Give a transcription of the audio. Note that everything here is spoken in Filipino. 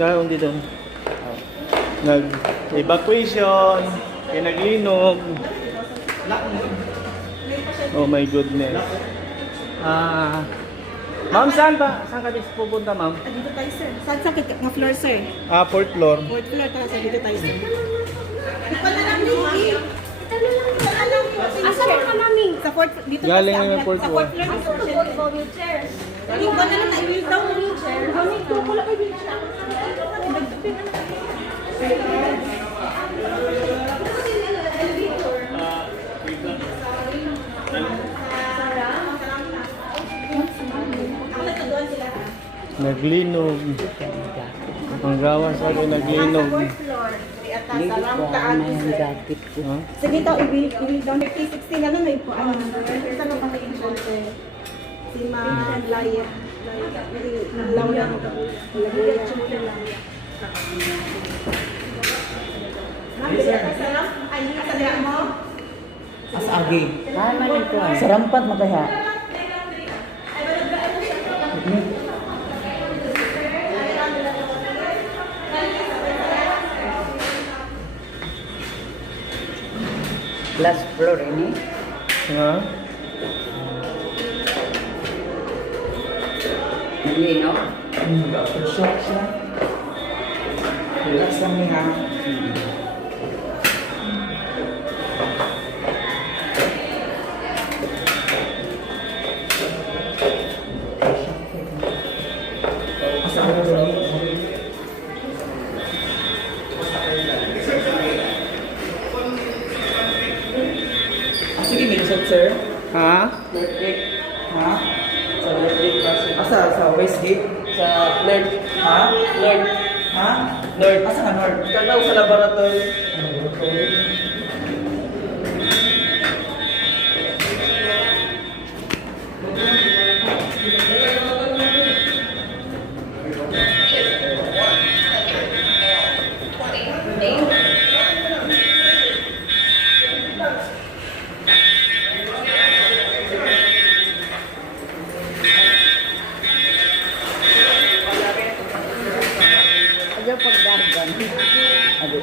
Ganoon dito. Nag-evacuation, kaya naglinog. Oh my goodness. Ma'am, saan ba? Saan ka pupunta, ma'am? Dito tayo, sir. Saan kita? Nga floor, sir. Fourth floor. Fourth floor tayo, sir. Dito tayo, sir. Ito na lang, Luki. Asa ka namin? Sa fourth, dito Galing tayo, na yung fourth sa floor. fourth floor. Asa ka po, wheelchair. Ikaw na lang, na-wheel down ng wheelchair. Wala kayo wheelchair. Naglinog. Ang gawas ako naglinog. Huh? Sige ito, i-wheel down. 50-60 na lang, may po. Ano na? Ito na pala yung shoulder. Si Ma'am Laya. Laya. As agi. Sa rampat magkaya. Last floor ini. Ha? Naglino. Shock siya. Relax lang niya. Asa ka doon? Sige, may result, sir. Ha? Left ha? Sa left leg kasi. Asa? Sa Westgate? Sa left. Ha? North. Ha? North. Asa ka north? Kanaw sa laboratory. Laboratory? Ada pagdargan. Ada.